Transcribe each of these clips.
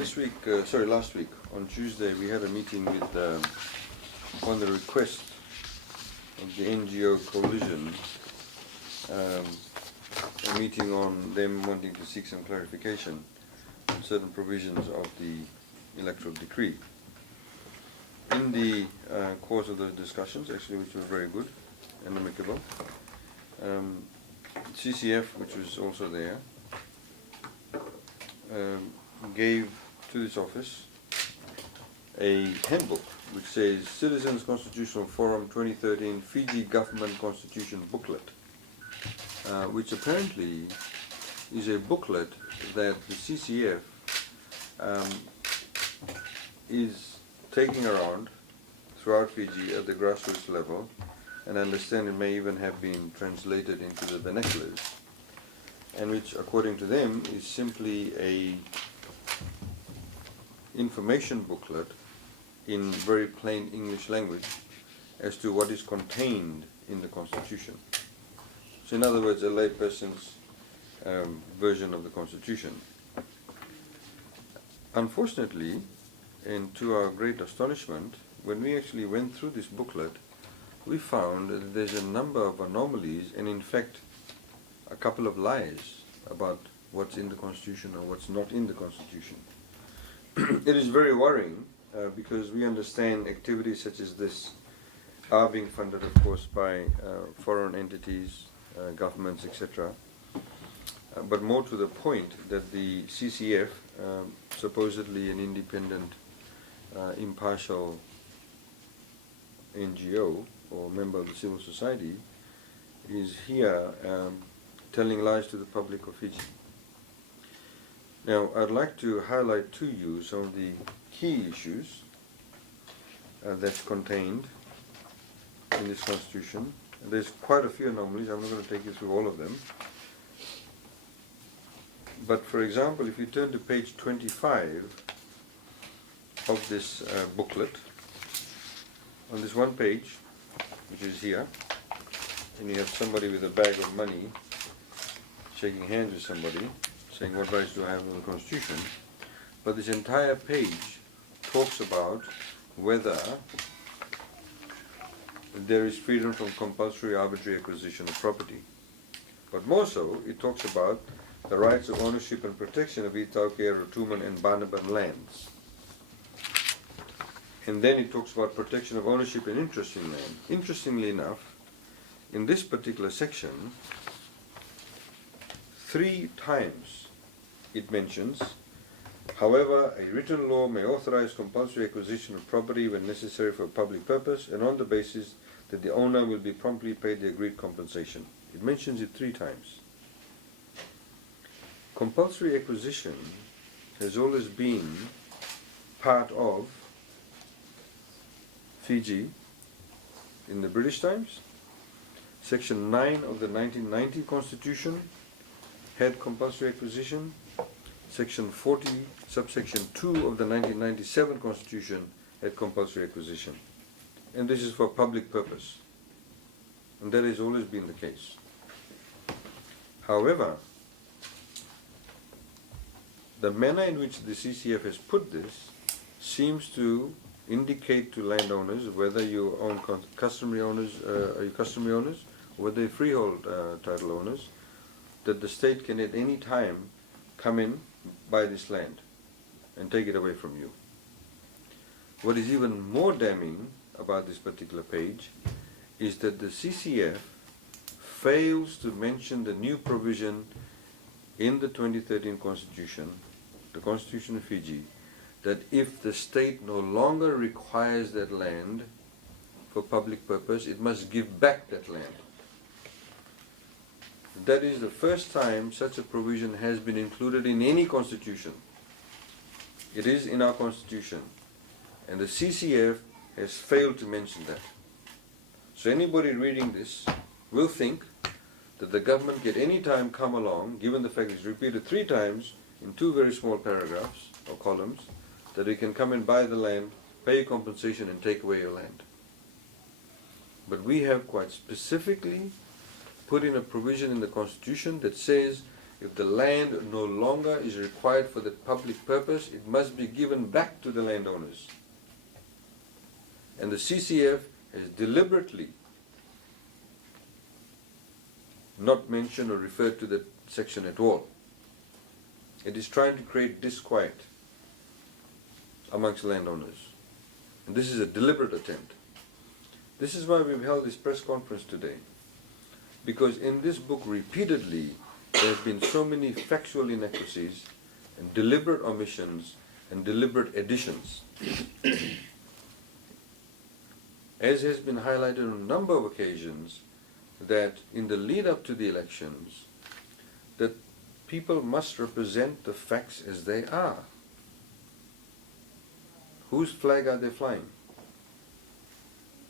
Last week, on Tuesday, we had a meeting with, on the request of the NGO coalition, a meeting on them wanting to seek some clarification on certain provisions of the electoral decree. In the course of those discussions, actually, which were very good and amicable, CCF, which was also there, gave to this office a handbook which says Citizens Constitutional Forum 2013 Fiji Government Constitution Booklet, which apparently is a booklet that the CCF is taking around throughout Fiji at the grassroots level, and I understand it may even have been translated into the vernaculars, and which, according to them, is simply a information booklet in very plain English language as to what is contained in the Constitution. So in other words, a layperson's version of the Constitution. Unfortunately, and to our great astonishment, when we actually went through this booklet, we found that there's a number of anomalies and in fact a couple of lies about what's in the Constitution or what's not in the Constitution. It is very worrying because we understand activities such as this are being funded, of course, by foreign entities, governments, etc. But more to the point that the CCF, supposedly an independent, impartial NGO or member of the civil society, is here telling lies to the public of Fiji. Now, I'd like to highlight to you some of the key issues that's contained in this Constitution. And there's quite a few anomalies. I'm not going to take you through all of them. But for example, if you turn to page 25 of this booklet, on this one page, which is here, and you have somebody with a bag of money shaking hands with somebody, saying, what rights do I have in the Constitution? But this entire page talks about whether there is freedom from compulsory arbitrary acquisition of property. But more so, it talks about the rights of ownership and protection of Itauke, Rotuman and Barnaban lands. And then it talks about protection of ownership and interest in land. Interestingly enough, in this particular section, 3 times it mentions, however, a written law may authorize compulsory acquisition of property when necessary for a public purpose and on the basis that the owner will be promptly paid the agreed compensation. It mentions it 3 times. Compulsory acquisition has always been part of Fiji in the British times. Section 9 of the 1990 Constitution had compulsory acquisition. Section 40, subsection 2 of the 1997 Constitution had compulsory acquisition. And this is for public purpose. And that has always been the case. However, the manner in which the CCF has put this seems to indicate to landowners, whether you own customary owners, are you customary owners, or whether you're freehold title owners, that the state can at any time come in, buy this land, and take it away from you. What is even more damning about this particular page is that the CCF fails to mention the new provision in the 2013 Constitution, the Constitution of Fiji, that if the state no longer requires that land for public purpose, it must give back that land. That is the first time such a provision has been included in any constitution. It is in our Constitution, and the CCF has failed to mention that. So anybody reading this will think that the government can any time come along, given the fact it's repeated 3 times in 2 very small paragraphs or columns, that it can come and buy the land, pay compensation and take away your land. But we have quite specifically put in a provision in the Constitution that says if the land no longer is required for the public purpose, it must be given back to the landowners. And the CCF has deliberately not mentioned or referred to that section at all. It is trying to create disquiet amongst landowners. And this is a deliberate attempt. This is why we've held this press conference today. Because in this book repeatedly there have been so many factual inaccuracies and deliberate omissions and deliberate additions. As has been highlighted on a number of occasions, that in the lead up to the elections, that people must represent the facts as they are. Whose flag are they flying?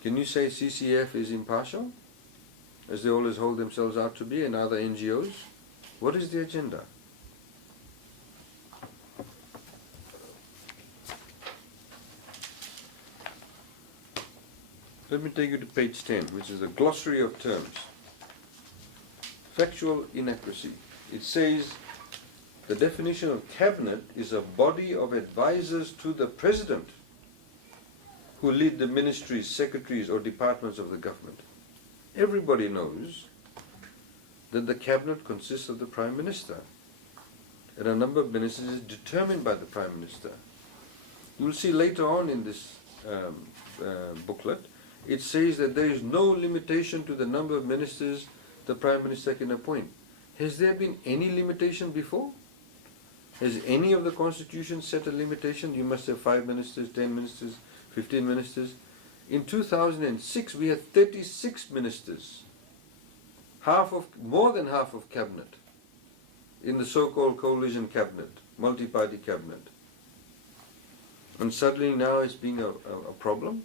Can you say CCF is impartial, as they always hold themselves out to be, and other NGOs? What is the agenda? Let me take you to page 10, which is a glossary of terms. Factual inaccuracy. It says the definition of cabinet is a body of advisors to the president who lead the ministries, secretaries or departments of the government. Everybody knows that the cabinet consists of the Prime Minister, and a number of ministers is determined by the Prime Minister. You will see later on in this booklet, it says that there is no limitation to the number of ministers the Prime Minister can appoint. Has there been any limitation before? Has any of the constitutions set a limitation? You must have 5 ministers, 10 ministers, 15 ministers. In 2006 we had 36 ministers, more than half of cabinet, in the so-called coalition cabinet, multi-party cabinet. And suddenly now it's being a problem?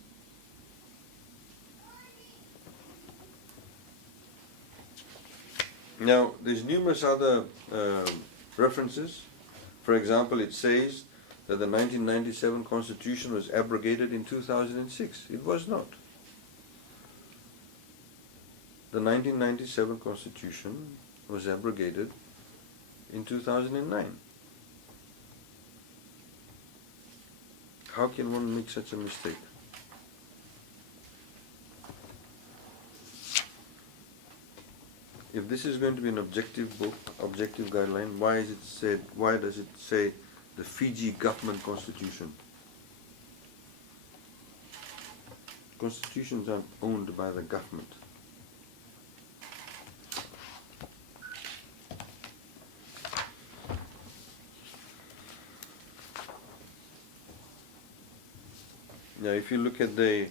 Now, there's numerous other references. For example, it says that the 1997 Constitution was abrogated in 2006. It was not. The 1997 Constitution was abrogated in 2009. How can one make such a mistake? If this is going to be an objective book, objective guideline, why does it say the Fiji government constitution? Constitutions aren't owned by the government. Now if you look at the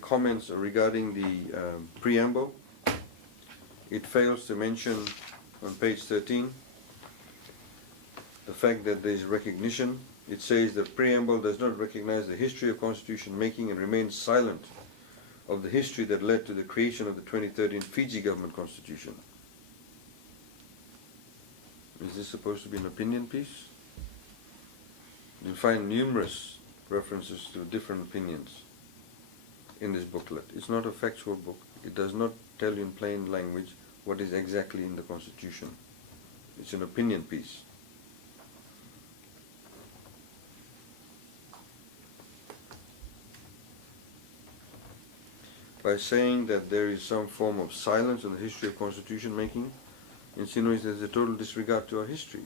comments regarding the preamble, it fails to mention on page 13 the fact that there is recognition. It says the preamble does not recognize the history of constitution making and remains silent of the history that led to the creation of the 2013 Fiji government constitution. Is this supposed to be an opinion piece? You'll find numerous references to different opinions in this booklet. It's not a factual book. It does not tell you in plain language what is exactly in the Constitution. It's an opinion piece. By saying that there is some form of silence on the history of constitution making, insinuates there's a total disregard to our history.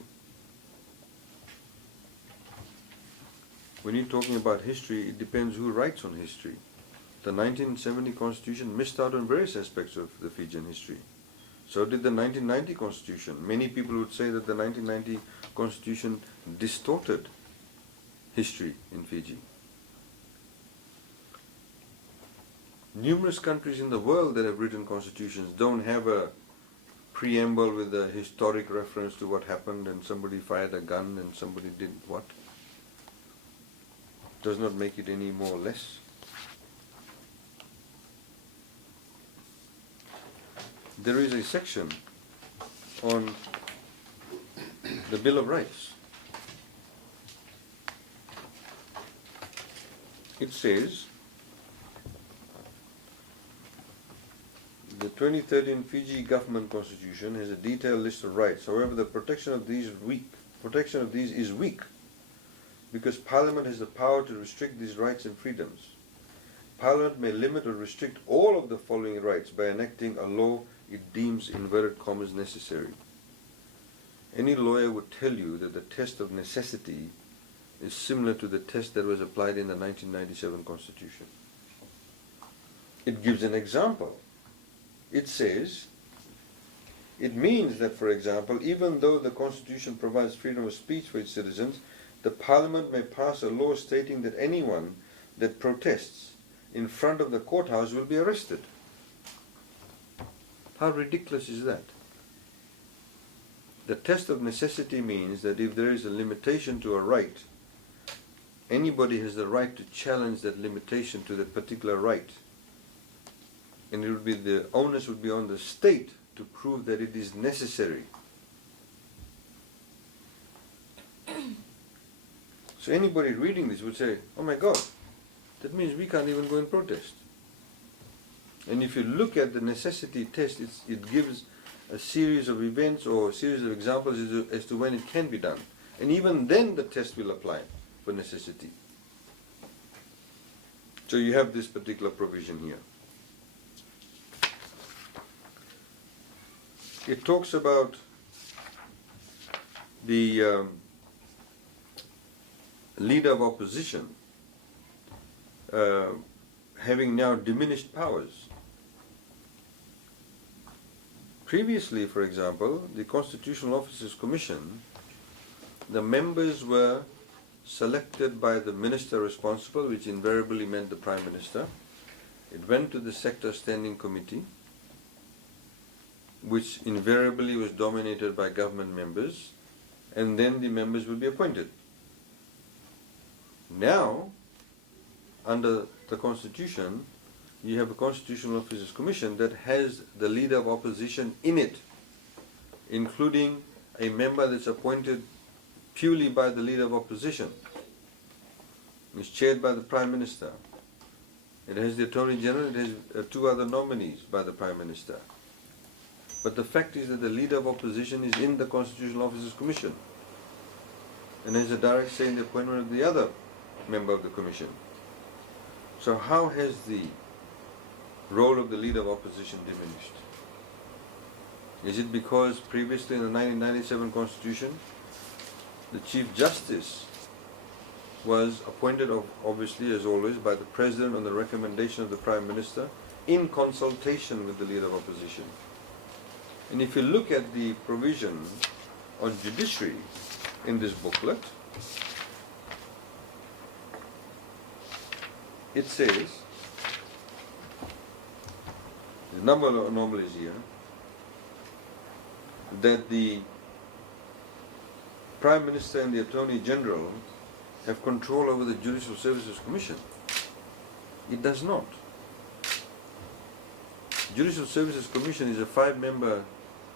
When you're talking about history, it depends who writes on history. The 1970 Constitution missed out on various aspects of the Fijian history. So did the 1990 Constitution. Many people would say that the 1990 Constitution distorted history in Fiji. Numerous countries in the world that have written constitutions don't have a preamble with a historic reference to what happened and somebody fired a gun and somebody did what. Does not make it any more or less. There is a section on the Bill of Rights. It says that 2013 Fiji government constitution has a detailed list of rights. However, the protection of these is weak because Parliament has the power to restrict these rights and freedoms. Parliament may limit or restrict all of the following rights by enacting a law it deems inverted commas necessary. Any lawyer would tell you that the test of necessity is similar to the test that was applied in the 1997 Constitution. It gives an example. It says, it means that, for example, even though the Constitution provides freedom of speech for its citizens, the Parliament may pass a law stating that anyone that protests in front of the courthouse will be arrested. How ridiculous is that? The test of necessity means that if there is a limitation to a right, anybody has the right to challenge that limitation to that particular right. And it would be the onus would be on the state to prove that it is necessary. So anybody reading this would say, oh my God, that means we can't even go and protest. And if you look at the necessity test, it gives a series of events or a series of examples as to when it can be done. And even then the test will apply for necessity. So you have this particular provision here. It talks about the leader of opposition having now diminished powers. Previously, for example, the Constitutional Officers Commission, the members were selected by the minister responsible, which invariably meant the Prime Minister. It went to the Sector Standing Committee, which invariably was dominated by government members, and then the members will be appointed. Now, under the Constitution, you have a Constitutional Officers Commission that has the leader of opposition in it, including a member that's appointed purely by the leader of opposition. It's chaired by the Prime Minister. It has the Attorney General, it has two other nominees by the Prime Minister. But the fact is that the leader of opposition is in the Constitutional Officers Commission and has a direct say in the appointment of the other member of the Commission. So how has the role of the leader of opposition diminished? Is it because previously in the 1997 Constitution, the Chief Justice was appointed, obviously, as always, by the President on the recommendation of the Prime Minister in consultation with the leader of opposition? And if you look at the provision on judiciary in this booklet, it says, the number of anomalies here, that the Prime Minister and the Attorney General have control over the Judicial Services Commission. It does not. Judicial Services Commission is a 5-member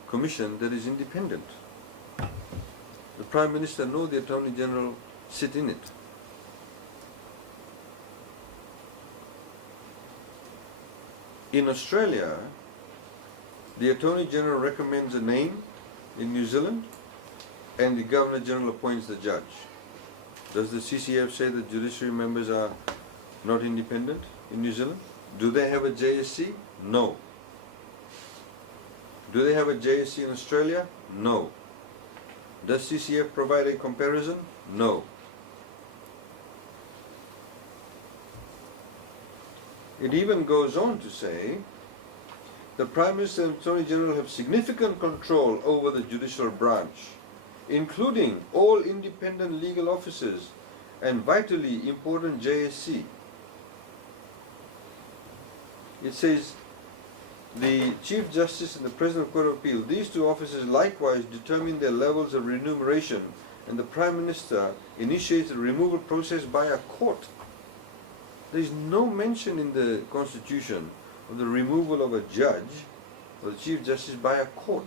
commission that is independent. The Prime Minister nor the Attorney General sit in it. In Australia, the Attorney General recommends a name in New Zealand and the Governor General appoints the judge. Does the CCF say that judiciary members are not independent in New Zealand? Do they have a JSC? No. Do they have a JSC in Australia? No. Does CCF provide a comparison? No. It even goes on to say the Prime Minister and Attorney General have significant control over the judicial branch, including all independent legal officers and vitally important JSC. It says the Chief Justice and the President of the Court of Appeal, these two officers likewise determine their levels of remuneration, and the Prime Minister initiates the removal process by a court. There is no mention in the Constitution of the removal of a judge or the Chief Justice by a court.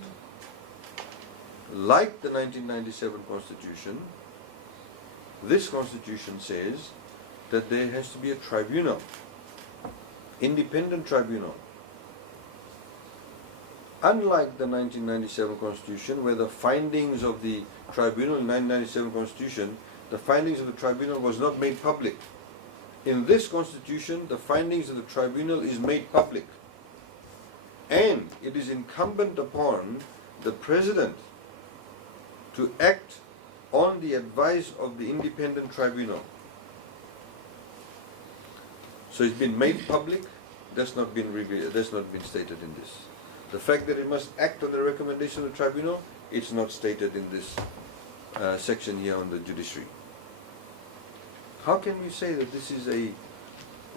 Like the 1997 Constitution, this Constitution says that there has to be a tribunal, independent tribunal. Unlike the 1997 Constitution, where the findings of the tribunal in 1997 Constitution, the findings of the tribunal was not made public. In this Constitution, the findings of the tribunal is made public. And it is incumbent upon the President to act on the advice of the independent tribunal. So it's been made public, that's not been stated in this. The fact that it must act on the recommendation of the tribunal, it's not stated in this section here on the judiciary. How can we say that this is a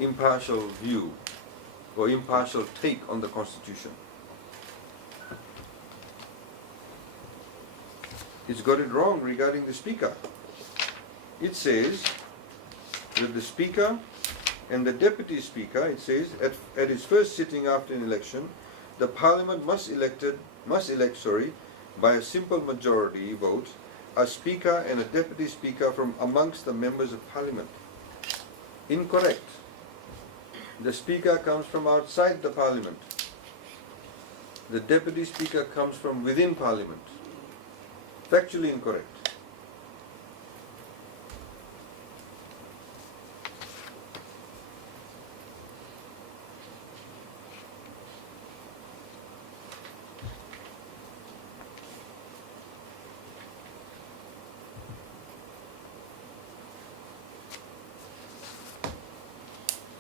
impartial view or impartial take on the Constitution? It's got it wrong regarding the Speaker. It says that the Speaker and the Deputy Speaker, it says, at its first sitting after an election, the Parliament must elect by a simple majority vote a Speaker and a Deputy Speaker from amongst the members of Parliament. Incorrect. The Speaker comes from outside the Parliament. The Deputy Speaker comes from within Parliament. Factually incorrect.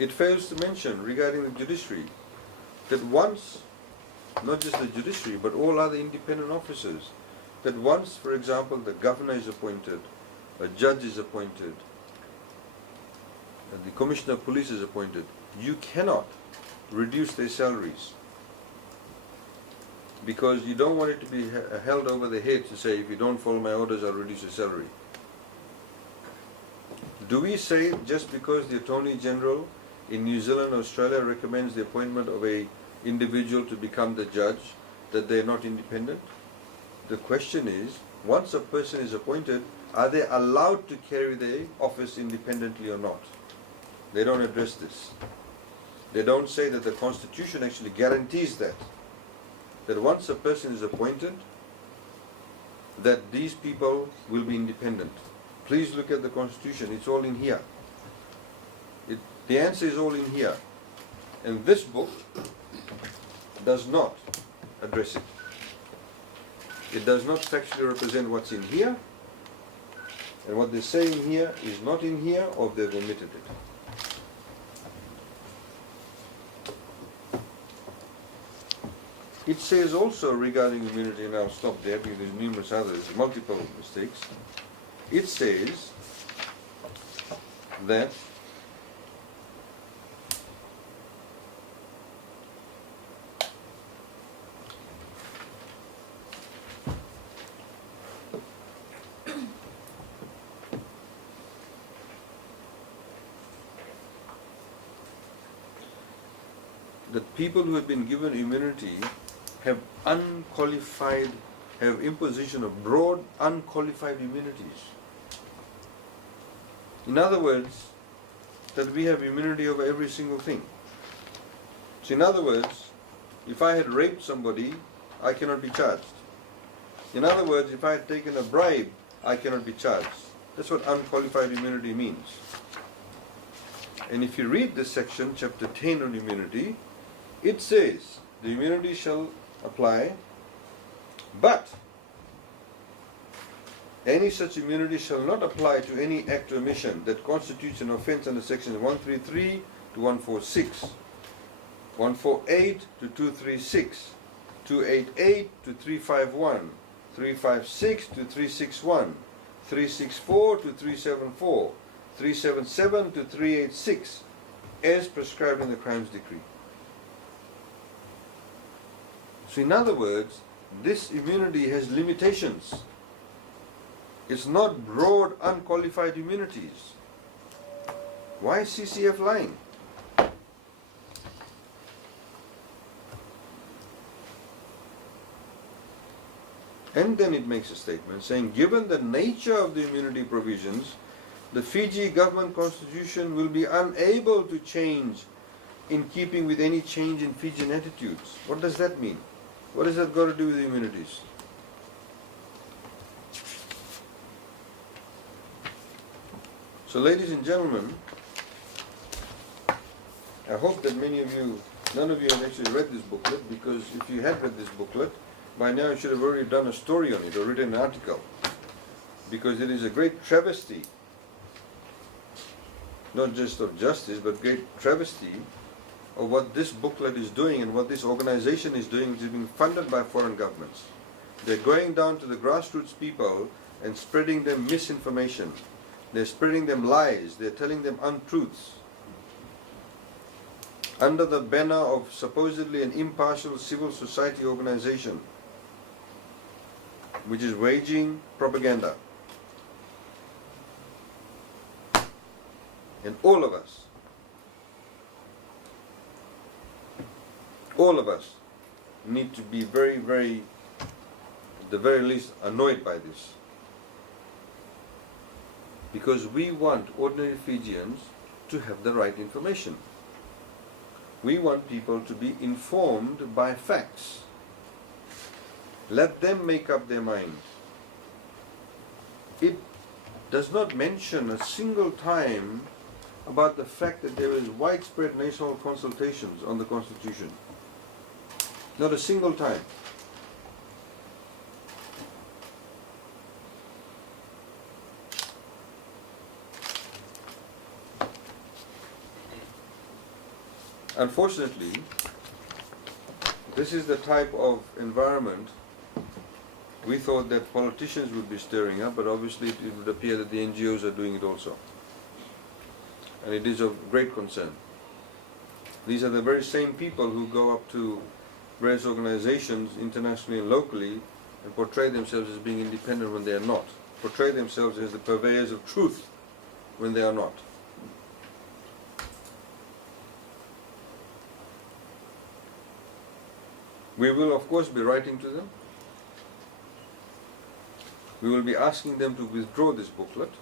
It fails to mention regarding the judiciary that once, not just the judiciary, but all other independent officers, that once, for example, the governor is appointed, a judge is appointed, and the commissioner of police is appointed, you cannot reduce their salaries, because you don't want it to be held over the head to say, if you don't follow my orders, I'll reduce your salary. Do we say just because the Attorney General in New Zealand or Australia recommends the appointment of an individual to become the judge that they're not independent? The question is, once a person is appointed, are they allowed to carry their office independently or not? They don't address this. They don't say that the Constitution actually guarantees that once a person is appointed, that these people will be independent. Please look at the Constitution, it's all in here. The answer is all in here. And this book does not address it. It does not factually represent what's in here, and what they're saying here is not in here, or they've omitted it. It says also regarding immunity, and I'll stop there because there's numerous others, multiple mistakes. It says that people who have been given immunity have imposition of broad, unqualified immunities. In other words, that we have immunity over every single thing. So in other words, if I had raped somebody, I cannot be charged. In other words, if I had taken a bribe, I cannot be charged. That's what unqualified immunity means. And if you read this section, chapter 10 on immunity, it says, the immunity shall apply, but any such immunity shall not apply to any act or omission that constitutes an offence under sections 133 to 146, 148 to 236, 288 to 351, 356 to 361, 364 to 374, 377 to 386, as prescribed in the Crimes Decree. So in other words, this immunity has limitations. It's not broad, unqualified immunities. Why is CCF lying? And then it makes a statement saying, given the nature of the immunity provisions, the Fiji government constitution will be unable to change in keeping with any change in Fijian attitudes. What does that mean? What has that got to do with immunities? So ladies and gentlemen, I hope that many of you, none of you have actually read this booklet, because if you had read this booklet, by now you should have already done a story on it or written an article, because it is a great travesty, not just of justice, but great travesty of what this booklet is doing and what this organization is doing, which is being funded by foreign governments. They're going down to the grassroots people and spreading them misinformation. They're spreading them lies. They're telling them untruths. Under the banner of supposedly an impartial civil society organization, which is waging propaganda. And all of us need to be very, very, at the very least, annoyed by this. Because we want ordinary Fijians to have the right information. We want people to be informed by facts. Let them make up their minds. It does not mention a single time about the fact that there is widespread national consultations on the Constitution. Not a single time. Unfortunately, this is the type of environment we thought that politicians would be stirring up, but obviously it would appear that the NGOs are doing it also. And it is of great concern. These are the very same people who go up to various organizations, internationally and locally, and portray themselves as being independent when they are not. Portray themselves as the purveyors of truth when they are not. We will, of course, be writing to them. We will be asking them to withdraw this booklet,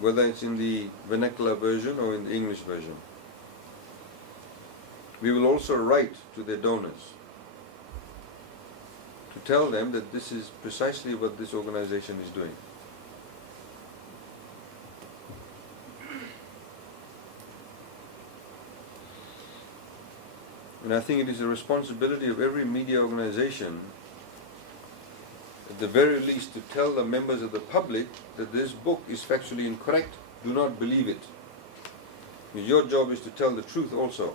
whether it's in the vernacular version or in the English version. We will also write to their donors to tell them that this is precisely what this organization is doing. And I think it is the responsibility of every media organization, at the very least, to tell the members of the public that this book is factually incorrect. Do not believe it. Your job is to tell the truth also.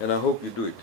And I hope you do it.